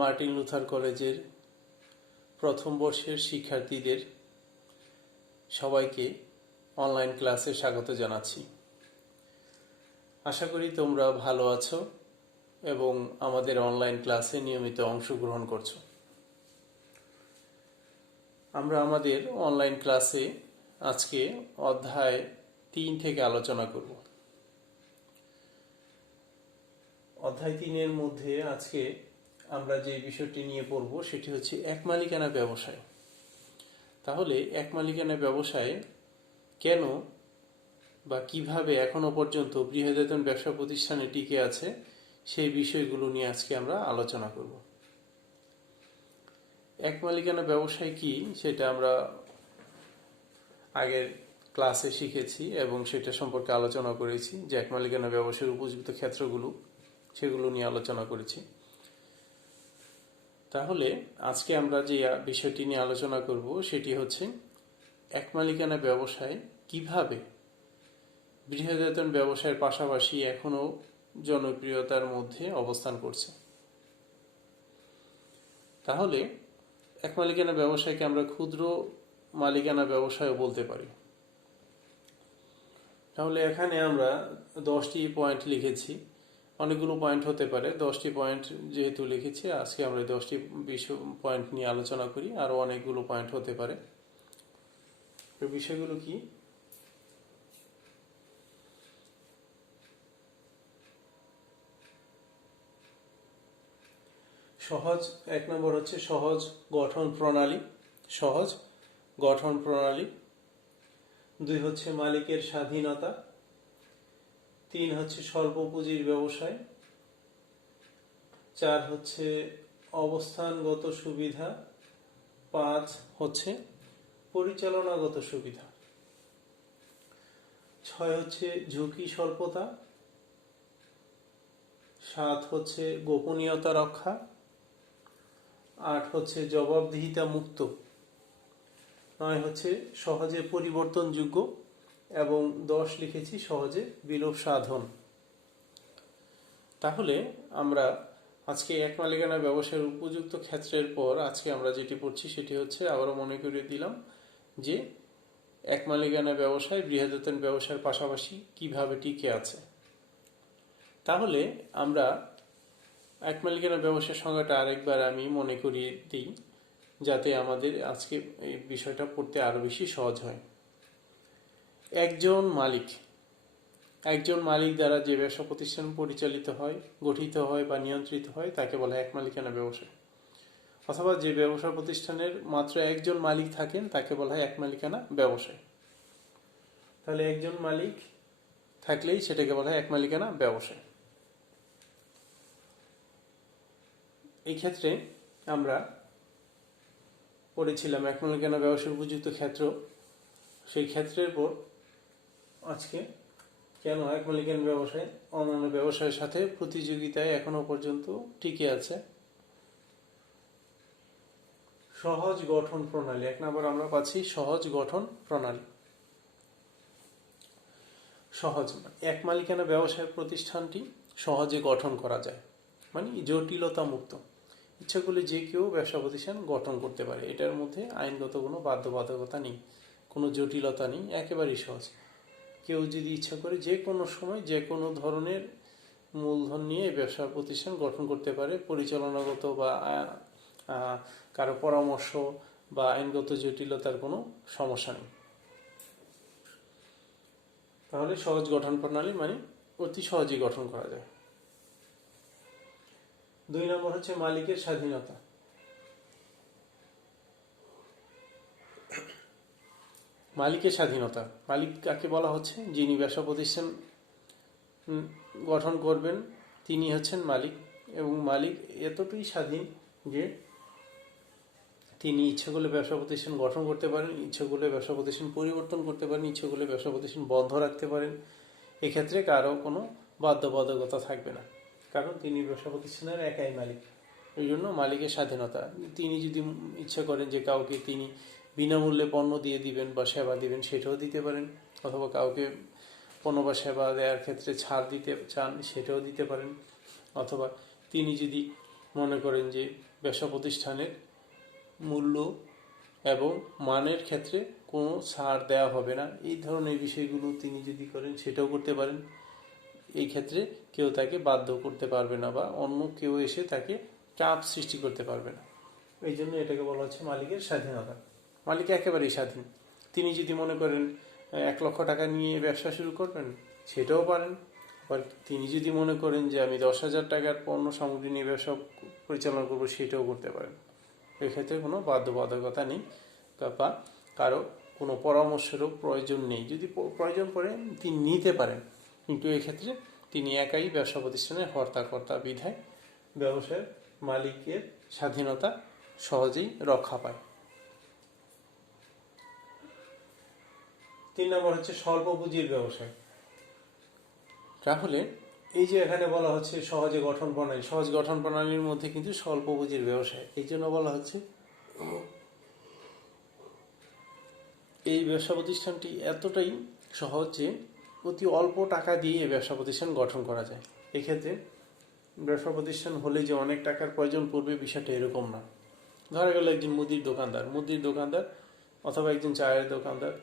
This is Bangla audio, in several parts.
মার্টিন লুথার কলেজের প্রথম বর্ষের শিক্ষার্থীদের সবাইকে অনলাইন ক্লাসে স্বাগত জানাচ্ছি। আশা করি তোমরা ভালো আছো এবং আমাদের অনলাইন ক্লাসে নিয়মিত অংশগ্রহণ করছো। আমরা আমাদের অনলাইন ক্লাসে আজকে অধ্যায় 3 থেকে আলোচনা করব। অধ্যায় 3-এর মধ্যে আজকে আমরা যে বিষয়টি নিয়ে পড়ব সেটি হচ্ছে এক মালিকানা ব্যবসায়। তাহলে এক মালিকানা ব্যবসায় কেন বা কিভাবে এখনো পর্যন্ত বৃহদায়তন ব্যবসা প্রতিষ্ঠানে টিকে আছে সেই বিষয়গুলো নিয়ে আজকে আমরা আলোচনা করব। এক মালিকানা ব্যবসায় কি সেটা আমরা আগের ক্লাসে শিখেছি এবং সেটা সম্পর্কে আলোচনা করেছি, যে এক মালিকানা ব্যবসায়ের উপযুক্ত ক্ষেত্রগুলো সেগুলো নিয়ে আলোচনা করেছি। তাহলে আজকে আমরা যে বিষয়টি নিয়ে আলোচনা করব সেটি হচ্ছে এক মালিকানা ব্যবসায় কিভাবে বৃহদায়তন ব্যবসায়ের পাশাপাশি এখনো জনপ্রিয়তার মধ্যে অবস্থান করছে। তাহলে এক মালিকানা ব্যবসায়কে আমরা ক্ষুদ্র মালিকানা ব্যবসায়ও বলতে পারি। তাহলে এখানে আমরা 10টি পয়েন্ট লিখেছি, অনেকগুলো পয়েন্ট হতে পারে। 10টি পয়েন্ট যেহেতু লিখেছি, আজকে আমরা 10টি পয়েন্ট নিয়ে আলোচনা করি। আরও অনেকগুলো পয়েন্ট হতে পারে। বিষয়গুলো কি? সহজ, 1 নম্বর হচ্ছে সহজ গঠন প্রণালী। সহজ গঠন প্রণালী। 2 হচ্ছে মালিকের স্বাধীনতা। 3 হচ্ছে স্বল্প পুঁজির ব্যবসায়। 4 হচ্ছে অবস্থানগত সুবিধা। 5 হচ্ছে পরিচালনাগত সুবিধা। 6 হচ্ছে ঝুঁকি স্বল্পতা। 7 হচ্ছে গোপনীয়তা রক্ষা। 8 হচ্ছে জবাবদিহিতা মুক্ত। 9 হচ্ছে সহজে পরিবর্তনযোগ্য এবং 10 লিখেছি সহজে বিলোপ সাধন। তাহলে আমরা আজকে এক মালিকানা ব্যবসায়ের উপযুক্ত ক্ষেত্রের পর আজকে আমরা যেটি পড়ছি সেটি হচ্ছে, আবারও মনে করিয়ে দিলাম যে এক মালিকানা ব্যবসায় বৃহদায়তন ব্যবসার পাশাপাশি কিভাবে টিকে আছে। তাহলে আমরা এক মালিকানা ব্যবসার সংজ্ঞাটা আরেকবার আমি মনে করিয়ে দিই, যাতে আমাদের আজকে এই বিষয়টা পড়তে আরো বেশি সহজ হয়। একজন মালিক দ্বারা যে ব্যবসা প্রতিষ্ঠান পরিচালিত হয়, গঠিত হয় বা নিয়ন্ত্রিত হয় তাকে বলা হয় এক মালিকানা ব্যবসা। অথবা যে ব্যবসা প্রতিষ্ঠানের মাত্র একজন মালিক থাকেন তাকে বলা হয় এক মালিকানা ব্যবসায়। তাহলে একজন মালিক থাকলেই সেটাকে বলা হয় এক মালিকানা ব্যবসায়। এই ক্ষেত্রে আমরা পড়েছিলাম এক মালিকানা ব্যবসার উপযুক্ত ক্ষেত্র। সেই ক্ষেত্রের পর আজকে কেন এক মালিকানা ব্যবসায় অন্যান্য ব্যবসায়ের সাথে প্রতিযোগিতায় এখনো পর্যন্ত টিকে আছে। সহজ গঠন প্রণালী। 1 নম্বর আমরা পাচ্ছি সহজ গঠন প্রণালী। সহজ, এক মালিকানা ব্যবসায়ের প্রতিষ্ঠানটি সহজে গঠন করা যায়, মানে জটিলতা মুক্ত। ইচ্ছা করলে যে কেউ ব্যবসা প্রতিষ্ঠান গঠন করতে পারে। এটার মধ্যে আইনগত কোনো বাধ্যবাধকতা নেই, কোনো জটিলতা নেই, একেবারেই সহজ। কেউ যদি ইচ্ছা করে যে কোনো সময় যে কোনো ধরনের মূলধন নিয়ে ব্যবসা প্রতিষ্ঠান গঠন করতে পারে। পরিচালনাগত বা কারো পরামর্শ বা আইনগত জটিলতার কোনো সমস্যা নেই। তাহলে সহজ গঠন প্রণালী মানে অতি সহজেই গঠন করা যায়। 2 নম্বর হচ্ছে মালিকের স্বাধীনতা। মালিকের স্বাধীনতা, মালিক কাকে বলা হচ্ছে? যিনি ব্যবসা প্রতিষ্ঠান গঠন করবেন তিনি হচ্ছেন মালিক, এবং মালিক এতটাই স্বাধীন যে তিনি ইচ্ছে করলে ব্যবসা প্রতিষ্ঠান গঠন করতে পারেন, ইচ্ছে করলে ব্যবসা প্রতিষ্ঠান পরিবর্তন করতে পারেন, ইচ্ছে করলে ব্যবসা প্রতিষ্ঠান বন্ধ রাখতে পারেন। এক্ষেত্রে কারো কোনো বাধ্যবাধকতা থাকবে না, কারণ তিনি ব্যবসা প্রতিষ্ঠানের একাই মালিক। এই জন্য মালিকের স্বাধীনতা। তিনি যদি ইচ্ছা করেন যে কাউকে তিনি বিনামূল্যে পণ্য দিয়ে দিবেন বা সেবা দিবেন, সেটাও দিতে পারেন। অথবা কাউকে পণ্য বা সেবা দেওয়ার ক্ষেত্রে ছাড় দিতে চান, সেটাও দিতে পারেন। অথবা তিনি যদি মনে করেন যে ব্যবসা প্রতিষ্ঠানের মূল্য এবং মানের ক্ষেত্রে কোনো ছাড় দেওয়া হবে না, এই ধরনের বিষয়গুলো তিনি যদি করেন সেটাও করতে পারেন। এই ক্ষেত্রে কেউ তাকে বাধ্য করতে পারবে না বা অন্য কেউ এসে তাকে চাপ সৃষ্টি করতে পারবে না। এই জন্য এটাকে বলা হচ্ছে মালিকের স্বাধীনতা। মালিক একেবারেই স্বাধীন। তিনি যদি মনে করেন 1,00,000 টাকা নিয়ে ব্যবসা শুরু করবেন, সেটাও পারেন। আবার তিনি যদি মনে করেন যে আমি 10,000 টাকার পণ্য সামগ্রী নিয়ে ব্যবসা পরিচালনা করবো, সেটাও করতে পারেন। এক্ষেত্রে কোনো বাধ্যবাধকতা নেই বা কারো কোনো পরামর্শেরও প্রয়োজন নেই। যদি প্রয়োজন পড়ে তিনি নিতে পারেন, কিন্তু এক্ষেত্রে তিনি একাই ব্যবসা প্রতিষ্ঠানের কর্তা বিধায় ব্যবসায়ের মালিকের স্বাধীনতা সহজেই রক্ষা পায়। 3 নম্বর হচ্ছে স্বল্প পুঁজির ব্যবসায়। তাহলে এই যে এখানে বলা হচ্ছে সহজ গঠন প্রণালীর মধ্যে কিন্তু স্বল্প পুঁজির ব্যবসায়, এই জন্য বলা হচ্ছে এই ব্যবসা প্রতিষ্ঠানটি এতটাই সহজ যে অতি অল্প টাকা দিয়ে এই ব্যবসা প্রতিষ্ঠান গঠন করা যায়। এক্ষেত্রে ব্যবসা প্রতিষ্ঠান হলে যে অনেক টাকার প্রয়োজন পড়বে, বিষয়টা এরকম না। ধরা গেল একজন মুদির দোকানদার অথবা একজন চায়ের দোকানদার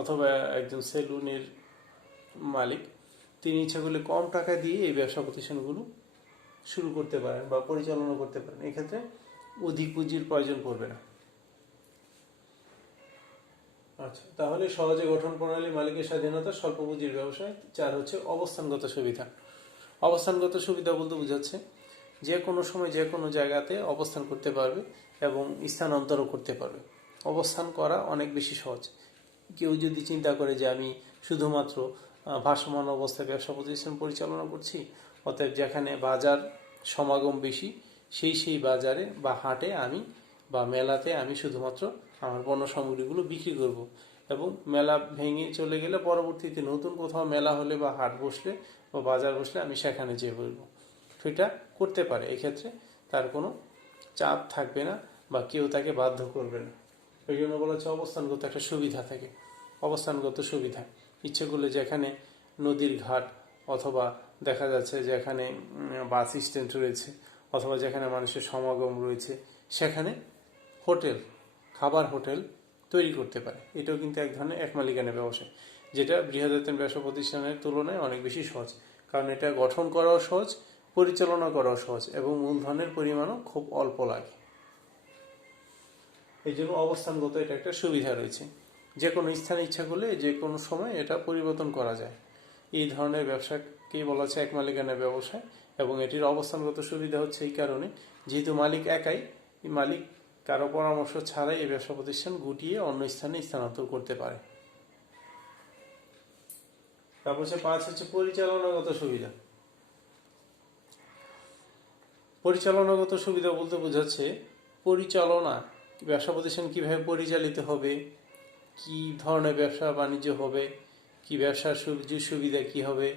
অথবা একজন সেলুনের মালিক, তিনি ইচ্ছা করলে কম টাকা দিয়ে এই ব্যবসা প্রতিষ্ঠানগুলো শুরু করতে পারেন বা পরিচালনা করতে পারেন। এক্ষেত্রে অধিক পুঁজির প্রয়োজন পড়বে না। আচ্ছা, তাহলে সহজে গঠন প্রণালী, মালিকের স্বাধীনতা, স্বল্প পুঁজির ব্যবসায়। 4 হচ্ছে অবস্থানগত সুবিধা। অবস্থানগত সুবিধা বলতে বোঝাচ্ছে যে কোনো সময় যে কোনো জায়গাতে অবস্থান করতে পারবে এবং স্থানান্তরও করতে পারবে। অবস্থান করা অনেক বেশি সহজ। কেউ যদি চিন্তা করে যে আমি শুধুমাত্র ভাসমান অবস্থায় ব্যবসা প্রতিষ্ঠান পরিচালনা করছি, অতএব যেখানে বাজার সমাগম বেশি সেই বাজারে বা হাটে আমি বা মেলাতে আমি শুধুমাত্র আমার পণ্য সামগ্রীগুলো বিক্রি করব এবং মেলা ভেঙে চলে গেলে পরবর্তীতে নতুন কোথাও মেলা হলে বা হাট বসলে বা বাজার বসলে আমি সেখানে যেয়ে বলবো, সেটা করতে পারে। এক্ষেত্রে তার কোনো চাপ থাকবে না বা কেউ তাকে বাধ্য করবে না। ওই জন্য বলা হচ্ছে অবস্থানগত একটা সুবিধা থাকে। অবস্থানগত সুবিধা ইচ্ছে করলে যেখানে নদীর ঘাট অথবা দেখা যাচ্ছে যেখানে বাস স্ট্যান্ড রয়েছে অথবা যেখানে মানুষের সমাগম রয়েছে, সেখানে খাবার হোটেল তৈরি করতে পারে। এটাও কিন্তু এক ধরনের এক মালিকানা ব্যবসা, যেটা বৃহদায়তন ব্যবসা প্রতিষ্ঠানের তুলনায় অনেক বেশি সহজ। কারণ এটা গঠন করাও সহজ, পরিচালনা করাও সহজ এবং মূলধনের পরিমাণও খুব অল্প লাগে। এই জন্য অবস্থানগত এটা একটা সুবিধা রয়েছে। যে কোনো স্থানে ইচ্ছা করলে যে কোনো সময় এটা পরিবর্তন করা যায়। এই ধরনের ব্যবসাকেই বলা হচ্ছে এক মালিকানা ব্যবসা। এবং এটির অবস্থানগত সুবিধা হচ্ছে এই কারণে, যেহেতু মালিক একাই, মালিক কারো পরামর্শ ছাড়াই এই ব্যবসা প্রতিষ্ঠান গুটিয়ে অন্য স্থানে স্থানান্তর করতে পারে। তারপর 5 হচ্ছে পরিচালনাগত সুবিধা। পরিচালনাগত সুবিধা বলতে বোঝাচ্ছে পরিচালনা, ব্যবসা প্রতিষ্ঠান কিভাবে পরিচালিত হবে, কি ধরনের ব্যবসা বাণিজ্য হবে, কি ব্যবসার সুবিধা কি হবে,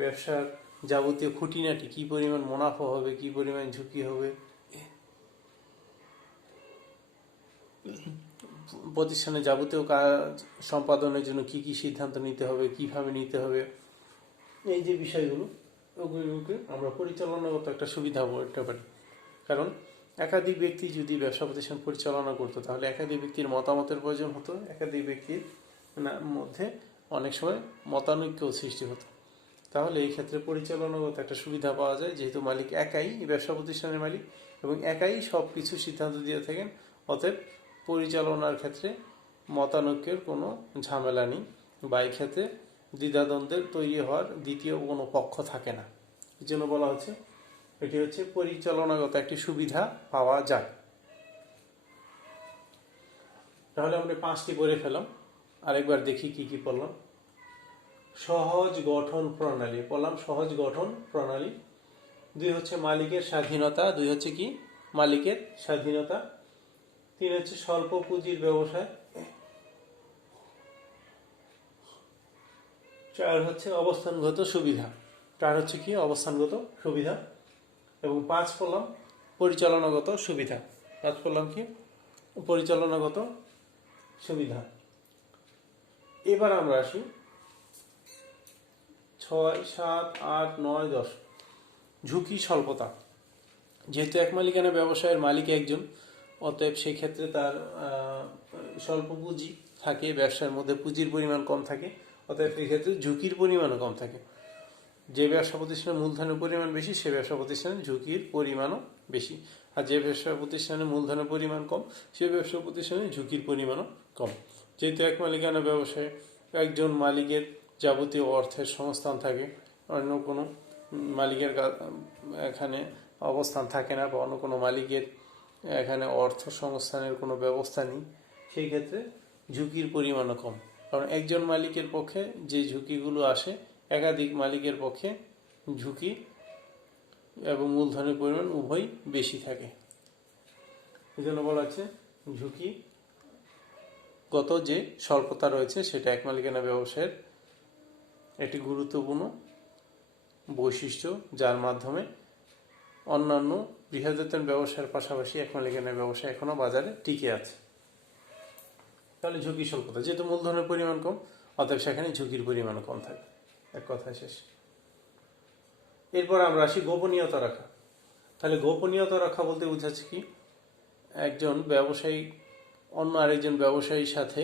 ব্যবসার যাবতীয় খুঁটিনাটি, কি পরিমাণ মুনাফা হবে, কি পরিমাণ ঝুঁকি হবে, প্রতিষ্ঠানে যাবতীয় কাজ সম্পাদনের জন্য কি কি সিদ্ধান্ত নিতে হবে, কিভাবে নিতে হবে, এই যে বিষয়গুলো, ওগুলোকে আমরা পরিচালনাগত একটা সুবিধা বলতে পারি। কারণ একাধিক ব্যক্তি যদি ব্যবসা প্রতিষ্ঠান পরিচালনা করতো, তাহলে একাধিক ব্যক্তির মতামতের প্রয়োজন হতো, একাধিক ব্যক্তির মধ্যে অনেক সময় মতানৈক্য সৃষ্টি হতো। তাহলে এই ক্ষেত্রে পরিচালনাগত একটা সুবিধা পাওয়া যায়, যেহেতু মালিক একাই ব্যবসা প্রতিষ্ঠানের মালিক এবং একাই সব কিছু সিদ্ধান্ত দিয়ে থাকেন। অতএব পরিচালনার ক্ষেত্রে মতানৈক্যের কোনো ঝামেলা নেই বা এই ক্ষেত্রে দ্বিধাদ্বন্দ্বের তৈরি হওয়ার দ্বিতীয় কোনো পক্ষ থাকে না। এই জন্য বলা হচ্ছে এটি হচ্ছে পরিচালনাগত একটি সুবিধা পাওয়া যায়। তাহলে আমরা 5টি পড়ে ফেলাম, আরেকবার দেখি কি কি পড়লাম। সহজ গঠন প্রণালী পড়লাম, সহজ গঠন প্রণালী। 2 হচ্ছে মালিকের স্বাধীনতা, 2 হচ্ছে কি মালিকের স্বাধীনতা। 3 হচ্ছে স্বল্প পুঁজির ব্যবসায়। 4 হচ্ছে অবস্থানগত সুবিধা। 4 হচ্ছে কি অবস্থানগত সুবিধা। এবং 5 পড়লাম পরিচালনাগত সুবিধা। 5 পড়লাম কি পরিচালনাগত সুবিধা। এবার আমরা আসি 6, 7, 8, 9, 10 ঝুঁকি স্বল্পতা। যেহেতু এক মালিকানা ব্যবসায়ের মালিক একজন, অতএব সেই ক্ষেত্রে তার স্বল্প পুঁজি থাকে, ব্যবসার মধ্যে পুঁজির পরিমাণ কম থাকে, অতএব সেই ক্ষেত্রে ঝুঁকির পরিমাণও কম থাকে। যে ব্যবসা প্রতিষ্ঠানের মূলধনের পরিমাণ বেশি, সে ব্যবসা প্রতিষ্ঠানের ঝুঁকির পরিমাণও বেশি। আর যে ব্যবসা প্রতিষ্ঠানের মূলধনের পরিমাণ কম, সে ব্যবসা প্রতিষ্ঠানের ঝুঁকির পরিমাণও কম। যেহেতু এক মালিকানা ব্যবসায় একজন মালিকের যাবতীয় অর্থের সংস্থান থাকে, অন্য কোনো মালিকের এখানে অবস্থান থাকে না, বা অন্য কোনো মালিকের এখানে অর্থ সংস্থানের কোনো ব্যবস্থা নেই, সেই ক্ষেত্রে ঝুঁকির পরিমাণও কম। কারণ একজন মালিকের পক্ষে যে ঝুঁকিগুলো আসে, একাধিক মালিকের পক্ষে ঝুঁকি এবং মূলধনের পরিমাণ উভয় বেশি থাকে। এই জন্য বলা হচ্ছে ঝুঁকিগত যে স্বল্পতা রয়েছে, সেটা এক মালিকানা ব্যবসায়ের একটি গুরুত্বপূর্ণ বৈশিষ্ট্য, যার মাধ্যমে অন্যান্য বৃহদায়তন ব্যবসার পাশাপাশি এক মালিকানা ব্যবসা এখনো বাজারে টিকে আছে। তাহলে ঝুঁকি স্বল্পতা, যেহেতু মূলধনের পরিমাণ কম, অতএব সেখানে ঝুঁকির পরিমাণ কম থাকে। এক কথায় শেষ। এরপর আমরা আসি গোপনীয়তা রাখা। তাহলে গোপনীয়তা রাখা বলতে বোঝাচ্ছে কি, একজন ব্যবসায়ী অন্য আরেকজন ব্যবসায়ীর সাথে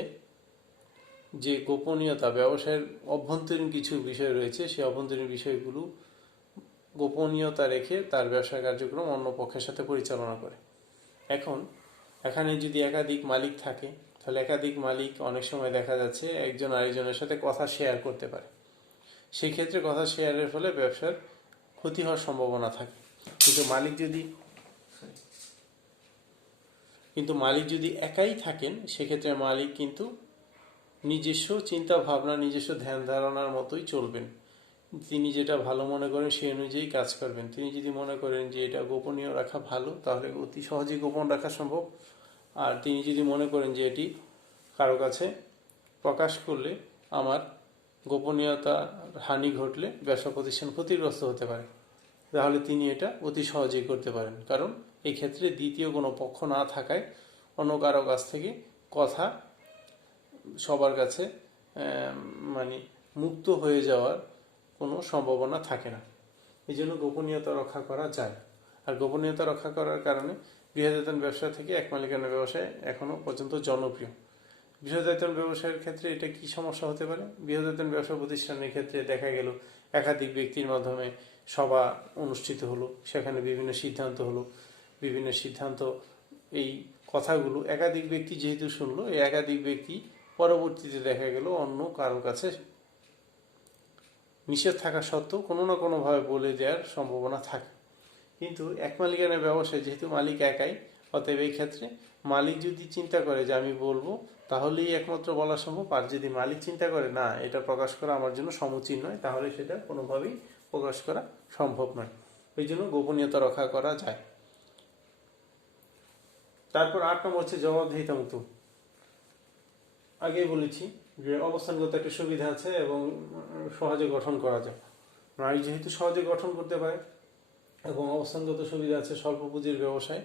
যে গোপনীয়তা, ব্যবসায়ের অভ্যন্তরীণ কিছু বিষয় রয়েছে, সেই অভ্যন্তরীণ বিষয়গুলো গোপনীয়তা রেখে তার ব্যবসা কার্যক্রম অন্য পক্ষের সাথে পরিচালনা করে। এখন এখানে যদি একাধিক মালিক থাকে, তাহলে একাধিক মালিক অনেক সময় দেখা যাচ্ছে একজন আরেকজনের সাথে কথা শেয়ার করতে পারে। সেই ক্ষেত্রে কথা শেয়ারের ফলে ব্যবসার ক্ষতি হওয়ার সম্ভাবনা থাকে। কিন্তু মালিক যদি একাই থাকেন, সেক্ষেত্রে মালিক কিন্তু নিজস্ব চিন্তা ভাবনা, নিজস্ব ধ্যান ধারণার মতোই চলবেন। তিনি যেটা ভালো মনে করেন সেই অনুযায়ী কাজ করবেন। তিনি যদি মনে করেন যে এটা গোপনীয় রাখা ভালো, তাহলে অতি সহজেই গোপন রাখা সম্ভব। আর তিনি যদি মনে করেন যে এটি কারো কাছে প্রকাশ করলে আমার গোপনীয়তা হানি ঘটলে ব্যবসা প্রতিষ্ঠান ক্ষতিগ্রস্ত হতে পারে, তাহলে তিনি এটা অতি সহজেই করতে পারেন। কারণ এই ক্ষেত্রে দ্বিতীয় কোনো পক্ষ না থাকায় অন্য কারো কাছ থেকে কথা সবার কাছে মানে মুক্ত হয়ে যাওয়ার কোনো সম্ভাবনা থাকে না। এই জন্য গোপনীয়তা রক্ষা করা যায়। আর গোপনীয়তা রক্ষা করার কারণে বৃহদায়তন ব্যবসা থেকে এক মালিকানা ব্যবসায় এখনো পর্যন্ত জনপ্রিয়। বৃহদায়তন ব্যবসায়ের ক্ষেত্রে এটা কি সমস্যা হতে পারে? বৃহদায়তন ব্যবসা প্রতিষ্ঠানের ক্ষেত্রে দেখা গেল একাধিক ব্যক্তির মাধ্যমে সভা অনুষ্ঠিত হলো, সেখানে বিভিন্ন সিদ্ধান্ত, এই কথাগুলো একাধিক ব্যক্তি যেহেতু শুনলো, এই একাধিক ব্যক্তি পরবর্তীতে দেখা গেল অন্য কারোর কাছে নিষেধ থাকা সত্ত্বেও কোনো না কোনোভাবে বলে দেওয়ার সম্ভাবনা থাকে। কিন্তু এক মালিকানা ব্যবসায় যেহেতু মালিক একাই, অতএব এই ক্ষেত্রে মালিক যদি চিন্তা করে যে আমি বলবো, তাহলেই একমাত্র বলা সম্ভব। আর যদি মালিক চিন্তা করে না, এটা প্রকাশ করা আমার জন্য সমুচিত নয়, তাহলে সেটা কোনোভাবেই প্রকাশ করা সম্ভব নয়। এই জন্য গোপনীয়তা রক্ষা করা যায়। তারপর 8 নম্বর হচ্ছে জবাবদিহিতা মুক্ত। আগেই বলেছি যে অবস্থানগত একটা সুবিধা আছে এবং সহজে গঠন করা যায়। নারী যেহেতু সহজে গঠন করতে পারে এবং অবস্থানগত সুবিধা আছে স্বল্প পুঁজির ব্যবসায়,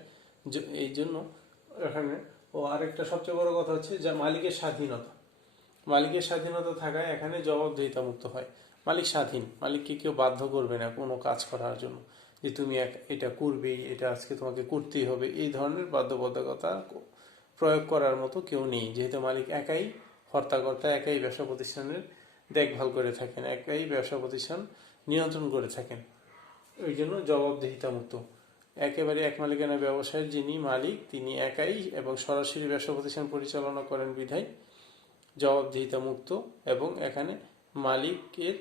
এই জন্য এখানে আরেকটা সবচেয়ে বড় কথা হচ্ছে যে মালিকের স্বাধীনতা থাকায় এখানে জবাবদিহিতা মুক্ত হয়। মালিক স্বাধীন, মালিককে কেউ বাধ্য করবে না কোনো কাজ করার জন্য, যে তুমি এটা করবেই, এটা আজকে তোমাকে করতেই হবে, এই ধরনের বাধ্যবাধকতা প্রয়োগ করার মতো কেউ নেই। যেহেতু মালিক একাই কর্তা, একাই ব্যবসা প্রতিষ্ঠানের দেখভাল করে থাকেন, একাই ব্যবসা প্রতিষ্ঠান নিয়ন্ত্রণ করে থাকেন, ওই জন্য জবাবদিহিতা মুক্ত। একেবারে এক মালিকানা ব্যবসায়ের যিনি মালিক, তিনি একাই এবং সরাসরি ব্যবসা প্রতিষ্ঠান পরিচালনা করেন বিধায় জবাবদিহিতা মুক্ত, এবং এখানে মালিকের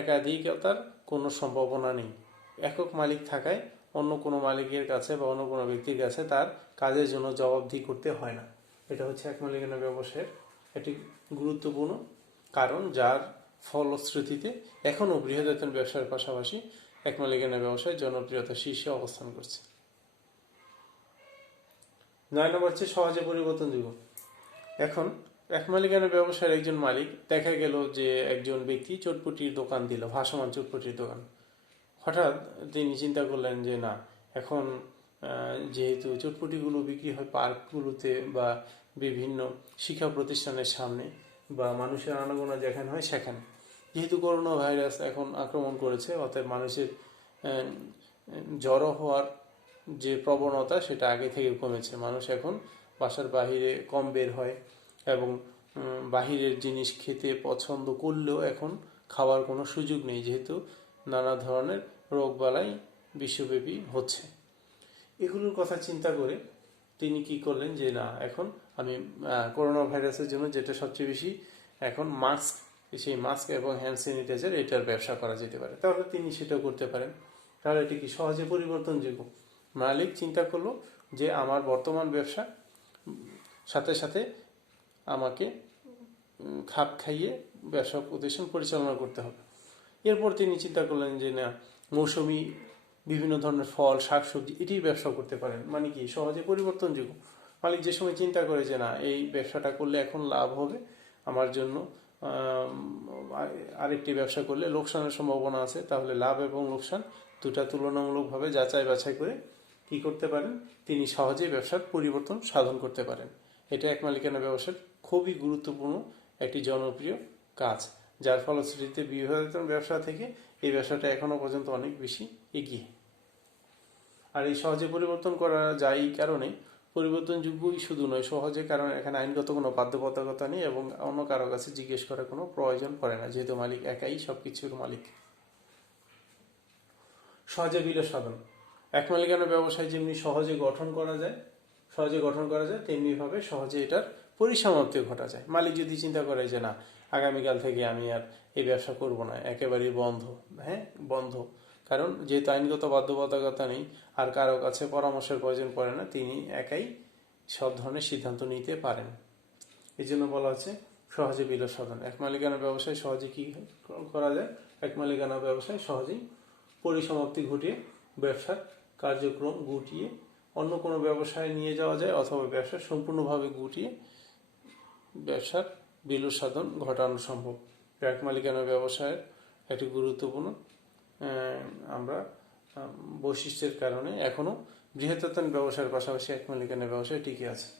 একাধিকতার কোনো সম্ভাবনা নেই। একক মালিক থাকায় অন্য কোনো মালিকের কাছে বা অন্য কোনো ব্যক্তির কাছে তার কাজের জন্য জবাবদিহি করতে হয় না। এটা হচ্ছে এক মালিকানা ব্যবসায়ের একটি গুরুত্বপূর্ণ কারণ, যার ফলশ্রুতিতে এখনও বৃহদায়তন ব্যবসার পাশাপাশি এক মালিকানা ব্যবসায় জনপ্রিয়তার শীর্ষে অবস্থান করছে। 9 নম্বর হচ্ছে সহজে পরিবর্তনযোগ্য। এখন এক মালিকানা ব্যবসার একজন মালিক, দেখা গেল যে একজন ব্যক্তি চটপটির দোকান দিল, ভাসমান চটপটির দোকান। হঠাৎ তিনি চিন্তা করলেন যে না, এখন যেহেতু চটপটিগুলো বিক্রি হয় পার্কগুলোতে বা বিভিন্ন শিক্ষা প্রতিষ্ঠানের সামনে বা মানুষের আনাগোনা যেখানে হয় সেখানে, যেহেতু করোনা ভাইরাস এখন আক্রমণ করেছে, অতএব মানুষের জড়ো হওয়ার যে প্রবণতা সেটা আগে থেকে কমেছে। মানুষ এখন বাসার বাহিরে কম বের হয় এবং বাহিরের জিনিস খেতে পছন্দ করলেও এখন খাওয়ার কোনো সুযোগ নেই, যেহেতু নানা ধরনের রোগবালাই বিশ্বব্যাপী হচ্ছে। এগুলোর কথা চিন্তা করে তিনি কি করলেন যে না, এখন আমি করোনা ভাইরাসের জন্য যেটা সবচেয়ে বেশি এখন মাস্ক, সেই মাস্ক এবং হ্যান্ড স্যানিটাইজার এটার ব্যবসা করা যেতে পারে। তাহলে তিনি সেটাও করতে পারেন। তাহলে এটি কি সহজে পরিবর্তনযোগ্য? মালিক চিন্তা করলো যে আমার বর্তমান ব্যবসা সাথে সাথে আমাকে খাপ খাইয়ে ব্যবসা প্রতিষ্ঠান পরিচালনা করতে হবে। এরপর তিনি চিন্তা করলেন যে না, মৌসুমি বিভিন্ন ধরনের ফল, শাকসবজি এটির ব্যবসা করতে পারেন। মানে কি সহজে পরিবর্তনযোগ্য। মালিক যে সময় চিন্তা করে যে না, এই ব্যবসাটা করলে এখন লাভ হবে আমার জন্য, আরেকটি ব্যবসা করলে লোকসানের সম্ভাবনা আছে, তাহলে লাভ এবং লোকসান দুটা তুলনামূলকভাবে যাচাই বাছাই করে কি করতে পারেন, তিনি সহজেই ব্যবসার পরিবর্তন সাধন করতে পারেন। এটা এক মালিকানা ব্যবসার খুবই গুরুত্বপূর্ণ একটি জনপ্রিয় কাজ, যার ফলশ্রুতিতে বিবাহিত ব্যবসা থেকে এই ব্যবসাটা এখনো পর্যন্ত অনেক বেশি এগিয়ে। আর এই সহজে পরিবর্তন করা যায় এই কারণে, পরিবর্তনযোগ্যই শুধু নয় সহজে, কারণ এখানে আইনগত কোনো বাধ্যবাধকতা নেই এবং অন্য কারো কাছে জিজ্ঞেস করার কোনো প্রয়োজন পড়ে না, যেহেতু মালিক একাই সবকিছুর মালিক। সহজে বিলয় সাধন। এক মালিকানা ব্যবসায় যেমনি সহজে গঠন করা যায় তেমনিভাবে সহজে এটার পরিসমাপ্তি ঘটা যায়। মালিক যদি চিন্তা করে যে না, আগামীকাল থেকে আমি আর এই ব্যবসা করব না, একেবারেই বন্ধ, বন্ধ, কারণ যেহেতু আইনগত বাধ্যবাধকতা নেই আর কারো কাছে পরামর্শের প্রয়োজন পড়ে না, তিনি একাই সব ধরনের সিদ্ধান্ত নিতে পারেন। এই জন্য বলা হচ্ছে সহজে বিলয় সাধন। এক মালিকানা ব্যবসায় সহজে কি করা যায়? এক মালিকানা ব্যবসায় সহজেই পরিসমাপ্তি ঘটিয়ে ব্যবসার কার্যক্রম গুটিয়ে অন্য কোনো ব্যবসায় নিয়ে যাওয়া যায়, অথবা ব্যবসা সম্পূর্ণভাবে গুটিয়ে ব্যবসার বিলয় সাধন ঘটানো সম্ভব। এক মালিকানা ব্যবসায়ের একটি গুরুত্বপূর্ণ আমরা বৈশিষ্ট্যের কারণে এখনো বৃহত্তর ব্যবসায়ের পাশাপাশি এক মালিকানা ব্যবসায় টিকে আছে।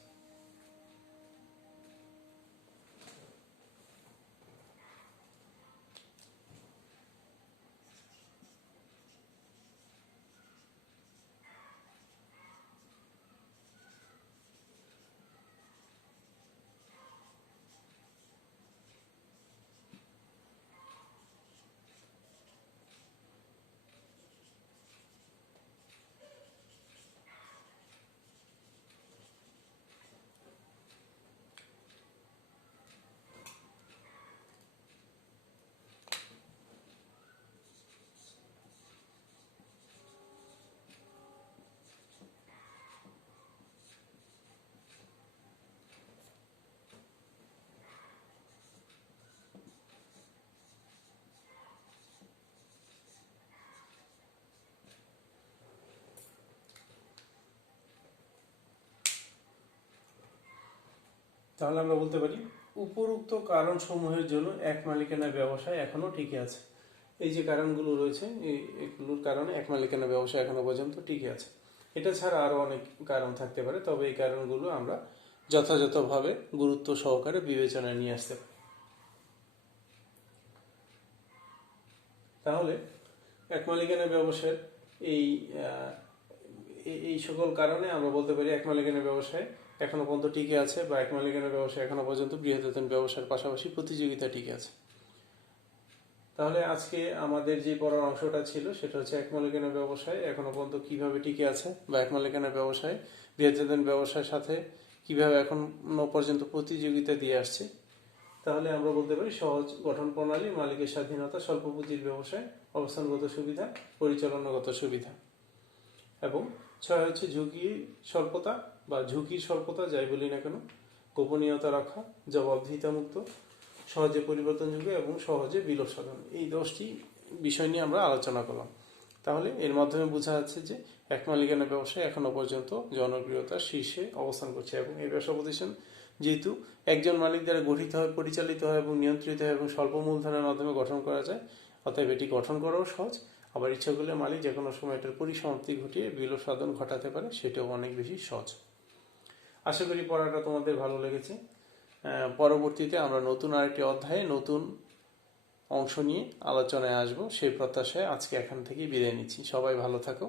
তাহলে আমরা বলতে পারি উপরোক্ত কারণসমূহের জন্য এক মালিকানা ব্যবসায় এখনো টিকে আছে। এই যে কারণগুলো রয়েছে, এগুলোর কারণে এক মালিকানা ব্যবসা এখনো পর্যন্ত টিকে আছে। এটা ছাড়া আরো অনেক কারণ থাকতে পারে, তবে এই কারণগুলো আমরা যথাযথভাবে গুরুত্ব সহকারে বিবেচনায় নিয়ে আসতে পারি। তাহলে এক মালিকানা ব্যবসায়ের এই সকল কারণে আমরা বলতে পারি এক মালিকানা ব্যবসায় এখনো পর্যন্ত টিকে আছে, বা এক মালিকানা ব্যবসায় এখনো পর্যন্ত বৃহত্তর ব্যবসার পাশাপাশি প্রতিযোগিতা টিকে আছে। তাহলে আজকে আমাদের যে পড়ার অংশটা ছিল সেটা হচ্ছে এক মালিকানা ব্যবসায় এখনো পর্যন্ত কিভাবে টিকে আছে, বা এক মালিকানা ব্যবসায় বৃহত্তর ব্যবসার সাথে কিভাবে এখনো পর্যন্ত প্রতিযোগিতা দিয়ে আসছে। তাহলে আমরা বলতে পারি সহজ গঠন প্রণালী, মালিকের স্বাধীনতা, স্বল্প পুঁজির ব্যবসায়, অবস্থানগত সুবিধা, পরিচালনাগত সুবিধা, এবং 6 হচ্ছে ঝুঁকির স্বল্পতা, যাই বলি না কেন, গোপনীয়তা রক্ষা, জবাবদিহিতা মুক্ত, সহজে পরিবর্তনযোগ্য এবং সহজে বিলয় সাধন। এই 10টি বিষয় নিয়ে আমরা আলোচনা করলাম। তাহলে এর মাধ্যমে বোঝা যাচ্ছে যে এক মালিকানা ব্যবসায় এখনো পর্যন্ত জনপ্রিয়তার শীর্ষে অবস্থান করছে, এবং এই ব্যবসা প্রতিষ্ঠান যেহেতু একজন মালিক দ্বারা গঠিত হয়, পরিচালিত হয় এবং নিয়ন্ত্রিত হয় এবং স্বল্প মূলধনের মাধ্যমে গঠন করা যায়, অতএব এটি গঠন করাও সহজ। আবার ইচ্ছা করলে মালিক যে কোনো সময় এটার পরিসমাপ্তি ঘটিয়ে বিলয় সাধন ঘটাতে পারে, সেটাও অনেক বেশি সহজ। আশা করি পড়াটা তোমাদের ভালো লেগেছে। পরবর্তীতে আমরা নতুন আরেকটি অধ্যায়ে নতুন অংশ নিয়ে আলোচনায় আসব, সেই প্রত্যাশায় আজকে এখান থেকেই বিদায় নিচ্ছি। সবাই ভালো থাকো।